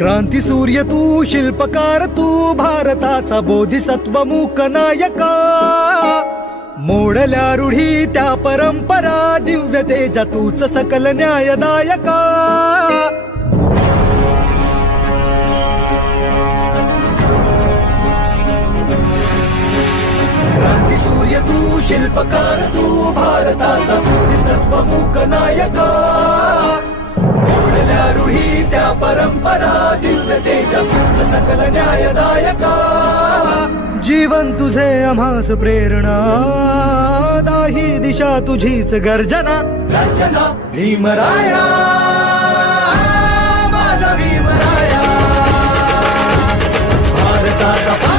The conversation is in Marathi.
क्रांती सूर्य तू, शिल्पकार तू, भारताचा बोधिसत्व मूक नायका. मोडल्या रूढी त्या परंपरा, दिव्य तेजा तूच सकल न्यायदायका. क्रांती सूर्य तू, शिल्पकार तू, भारताचा बोधिसत्व मूक नायका. मोडल्या रूढी त्या परंपरा, दिव्य तेजा तूच सकल न्यायदायका. जीवन तुझे आम्हास प्रेरणा, दाही दिशा तुझीच गर्जना. गर्जना भीमराया, माझा भीमराया. भारताचा